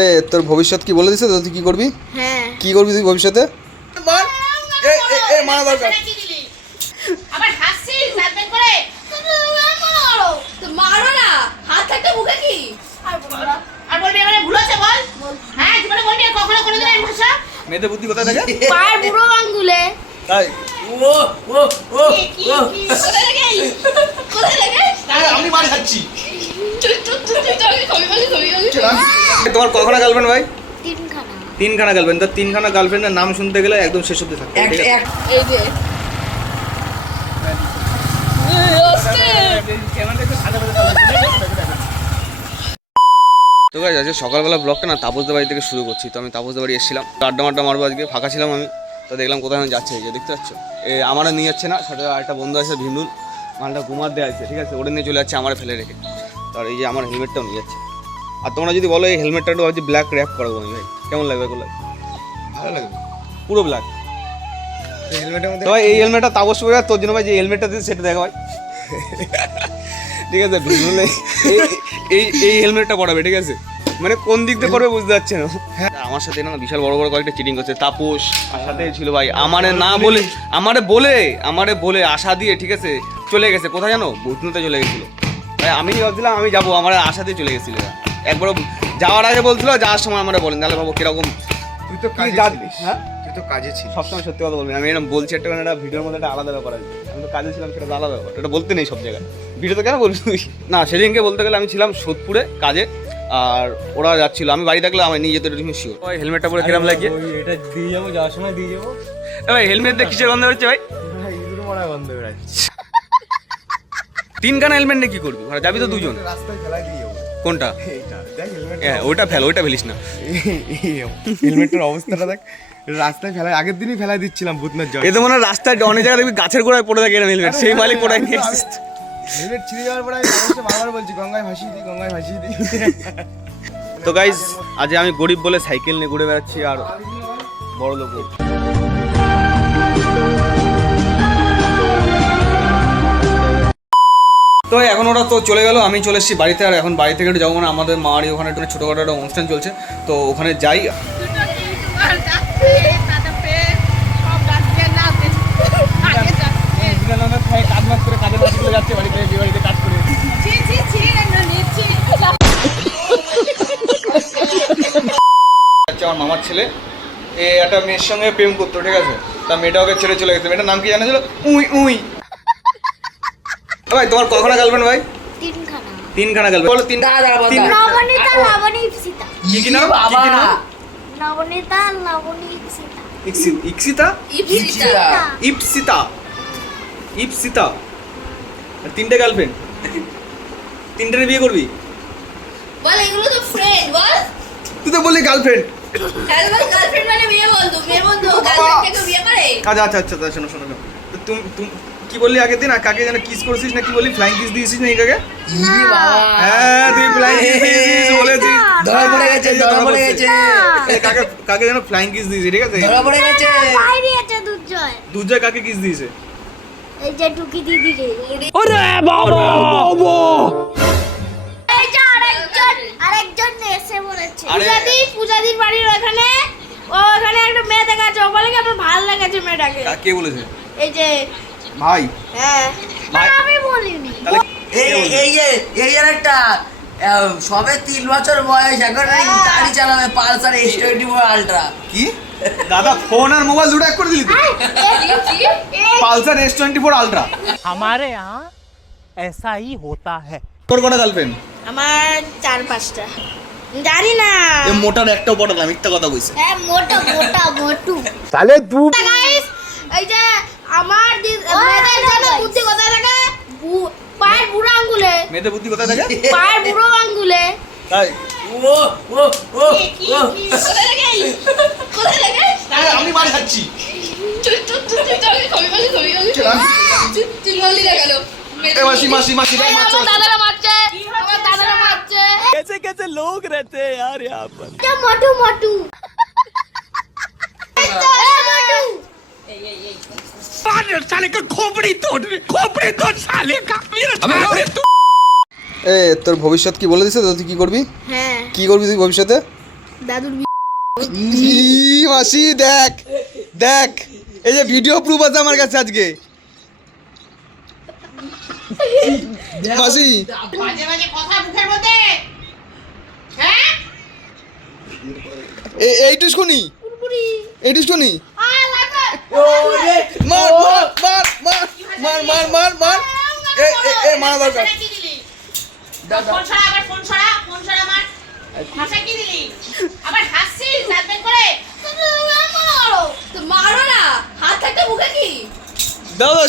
এ তোর ভবিষ্যৎ কি বলে দিছে? তো তুই কি করবি? হ্যাঁ। কি করবি তুই ভবিষ্যতে? মার। এ এ এ মারা দরকার। আবার হাসছিস সাবমিট করে তো মারো না। হাত থাকতে মুখে কি? আর বলবি এবারে ভুল বল? হ্যাঁ জীবনে বলবি কখনো কোনোদিন এই ভাষা মেয়েদের বুদ্ধি কোথায় থাকে? পায়ের বুড়ো আঙ্গুলে। তাই। কি কি কি কোথায় লাগে কোথায় লাগে আমি মার খাচ্ছি চুপ চুপ চুপ চুপ চুপ কবি বলি কবি বলি তোমার কখনো গার্লফ্রেন্ড ভাই? তিনখানা তিনখানা গার্লফ্রেন্ড তো তিনখানা গার্লফ্রেন্ডের নাম শুনতে গেলে একদম শেষ অব্দি যে। তো গাইজ আজকে সকালবেলা ব্লগটা না তাপসদের বাড়ি থেকে শুরু করছি। তো আমি তাপসদের বাড়ি এসেছিলাম। আড্ডা মাড্ডা মারবো আজকে ফাঁকা ছিলাম আমি। তো দেখলাম কোথায় আমি যাচ্ছে এই যে দেখতে পাচ্ছ? এ আমারও নিয়ে যাচ্ছে না সাথে আরেকটা বন্ধু আছে ভিমরুল মালটা ঘুমার দেওয়া আছে ঠিক আছে? ওটা নিয়ে চলে যাচ্ছে আমার ফেলে রেখে। আর এই যে আমার হেলমেটটাও নিয়ে যাচ্ছে। আর তোমরা যদি বলো এই হেলমেটটা একটু ভাবছি ব্ল্যাক র্যাপ করব আমি ভাই? কেমন লাগবে এগুলো? ভালো লাগবে। পুরো ব্ল্যাক ভাই এই হেলমেটটা তাপস করে তোর জন্য ভাই যে হেলমেটটা দিয়েছে সেটা দেখা ভাই। ঠিক আছে এই- এই- হেলমেটটা পরাবে ঠিক আছে? মানে কোন দিক দিয়ে পড়বে বুঝতে পারছে না। হ্যাঁ। আমার সাথে না বিশাল বড় বড় কয়েকটা চিটিং করছে তাপস সাথে ছিল ভাই আমারে না বলে আমারে বলে আমারে বলে আশা দিয়ে ঠিক আছে চলে গেছে। কোথায় জানো? ভূতনুতে চলে গেছিল। আমি ভাবছিলাম আমি যাব আমার আশা দিয়ে চলে গেছিল। একবার যাওয়ার আগে বলছিল যাওয়ার সময় আমরা বলেন তাহলে ভাবো কীরকম তুই তো কাজে ছিলিস। হ্যাঁ? তুই তো কাজে ছিলিস। সবসময় সত্যি কথা বলবি। না। আমি এরকম বলছি একটা মানে একটা ভিডিওর মধ্যে একটা আলাদা ব্যাপার আছে। আমি তো কাজে ছিলাম সেটা তো আলাদা ব্যাপার। এটা বলতে নেই সব জায়গায়। ভিডিওতে কেন বলবি তুই? না সেদিনকে বলতে গেলে আমি ছিলাম সোদপুরে কাজে আর ওরা যাচ্ছিল। আমি বাড়ি থাকলে আমি নিয়ে যেতে তুমি শিওর ভাই হেলমেটটা পরে কিরম ওই এটা দিয়ে যাব যাওয়ার সময় দিয়ে যাব। এ ভাই হেলমেট দিয়ে কিসের গন্ধ হচ্ছে ভাই? ভাই ইঁদুর মারা গন্ধ বেড়াচ্ছে তিনখানা হেলমেট নিয়ে কি করবি? মানে যাবি তো দুজন। রাস্তায় ফেলাই দিয়ে যাব কোনটা? হ্যাঁ ওইটা ফেল ওইটা ফেলিস না। হেলমেটের অবস্থাটা দেখ রাস্তায় ফেলাই আগের দিনই ফেলাই দিচ্ছিলাম ভূতনাথ জল। এ তো মনে হয় রাস্তায় অনেক জায়গায় দেখবি গাছের গোড়ায় পড়ে থাকে হেলমেট সেই মালিক পড়ে নিয়ে হেলমেট ছিঁড়ে যাওয়ার পরে আমি বারবার বলছি গঙ্গায় ভাসিয়ে দিই গঙ্গায় ভাসিয়ে দিই তো গাইজ আজ আমি গরিব বলে সাইকেল নিয়ে ঘুরে বেড়াচ্ছি আর বড় লোক তো এখন ওরা তো চলে গেল আমি চলে এসেছি বাড়িতে আর এখন বাড়ি থেকে একটু যাব মানে আমাদের মারি ওখানে একটু ছোটোখাটো একটা অনুষ্ঠান চলছে তো ওখানে যাই। হচ্ছে আমার মামার ছেলে এ একটা মেয়ের সঙ্গে প্রেম করতো ঠিক আছে? তা মেয়েটা ওকে ছেড়ে চলে গেছে মেয়েটার নাম কি জানা ছিল? উই উই। ভাই তোমার কখনো গার্লফ্রেন্ড ভাই? তিনখানা। তিনখানা গার্লফ্রেন্ড বলো তিন তিন নবনীতা লাবণী ইপসিতা। কি কি নাম? কি কি নাম? নবনীতা লাবণী ইপসিতা। ইপসিতা। ইপসিতা। ইপসিতা। আর তিনটে গার্লফ্রেন্ড তিনটে বিয়ে করবি? বল এগুলো তো ফ্রেন্ড বল। তুই তো বললি গার্লফ্রেন্ড গার্লফ্রেন্ড মানে মেয়ে বন্ধু মেয়ে বন্ধু গার্লফ্রেন্ড থেকে বিয়ে করে? আচ্ছা আচ্ছা আচ্ছা শোনো শোনো তুমি কি বললি আগের দিন? আর কাকে যেন কিস করেছিস না কি বললি? ফ্লাইং কিস দিয়েছিস না। এই কাকে হ্যাঁ তুই ফ্লাইং কিস দিয়েছিস বলেছিস ধরা পড়ে গেছে ধরা পড়ে গেছে। কাকে কাকে যেন ফ্লাইং কিস দিয়েছিস ঠিক আছে? ধরা পড়ে গেছে। দুর্জয় কাকে কিস দিয়েছে? এই যে টুকি দিদি রে এই যে আরেকজন আরেকজন এসে বলেছে। পূজাদি পূজাদির বাড়ির ওখানে ও ওখানে একটা মেয়ে দেখাচ্ছে। ও বলে কি আমার ভালো লেগেছে মেয়েটাকে। কে বলেছে? এই যে ভাই। হ্যাঁ। আমি বলিনি। এই এই এই আর একটা সবে তিন বছর বয়স এখন হ্যাঁ। গাড়ি চালাবে Pulsar S twenty four Ultra কি? দাদা ফোন আর মোবাইল দুটো এক করে দিলি Pulsar S twenty four Ultra আমারে এসা হি হোতা হ্যাঁ তোর কটা গার্লফ্রেন্ড আমার চার পাঁচটা। জানি না। এ মোটার একটাও বড় না মিথ্যা কথা কইছে। হ্যাঁ মোটা মোটা মোটু। তাহলে তুই এই যে আমার দি- মেয়েদের জন্য বুদ্ধি কোথায় থাকে বু- পায়ের বুড়ো আঙ্গুলে মেয়েদের বুদ্ধি কোথায় থাকে পায়ের বুড়ো আঙ্গুলে তাই ও ও ও ও কোথায় লাগে কোথায় লাগে আমি মার খাচ্ছি চুপ চুপ চুপ চুপ চুপ কবি বলি কবি বলি চুপ চুপ বলি না কেন এ মাসি মাসি মাসি দেখ মারছে আমার দাদারা মারছে আমার দাদারা মারছে कैसे कैसे लोग रहते हैं यार यहाँ पर এটা মোটু মোটু এই তো, তোর ভবিষ্যৎ কি বলে দিছে তুই কি করবি? কি করবি তুই ভবিষ্যতে? মাসি দেখ দেখ এই যে ভিডিও প্রুফ আছে আমার কাছে আজকে। মাসি। এইটুকুনি এইটুকুনি লাগবে মার মার মার মার মার মার মার। মার এ এ এ মারা দরকার। ভাষাটা ফোন ছড়া আবার ফোন ছড়া ফোন ছড়া আমার ভাষা কি দিলি? আবার হাসছিস দাঁত করে? তো মারো না। হাত থাকতে মুখে কি? দাও দাও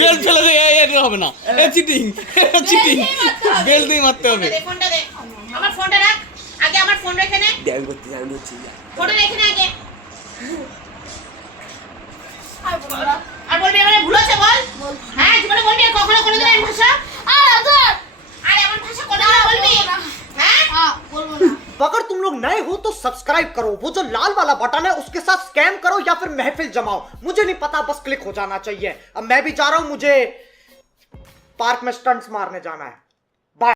বেল ফেলে দে এটা হবে না। এ চিটিং। চিটিং। বেল দিয়ে মারতে হবে। ফোনটা দে। আমার ফোনটা রাখ। আগে আমার ফোন রেখে নে। ফোনটা রেখে নে আগে। কখনো কোনোদিন এই ভাষা আর ধর আরে আমার ভাষা কোনোদিন বলবি হ্যাঁ হ্যাঁ বলবো না अगर तुम लोग नए हो तो सब्सक्राइब करो वो जो लाल वाला बटन है उसके साथ स्कैम करो या फिर महफिल जमाओ मुझे नहीं पता बस क्लिक हो जाना चाहिए अब मैं भी जा रहा हूं मुझे पार्क में स्टंट्स मारने जाना है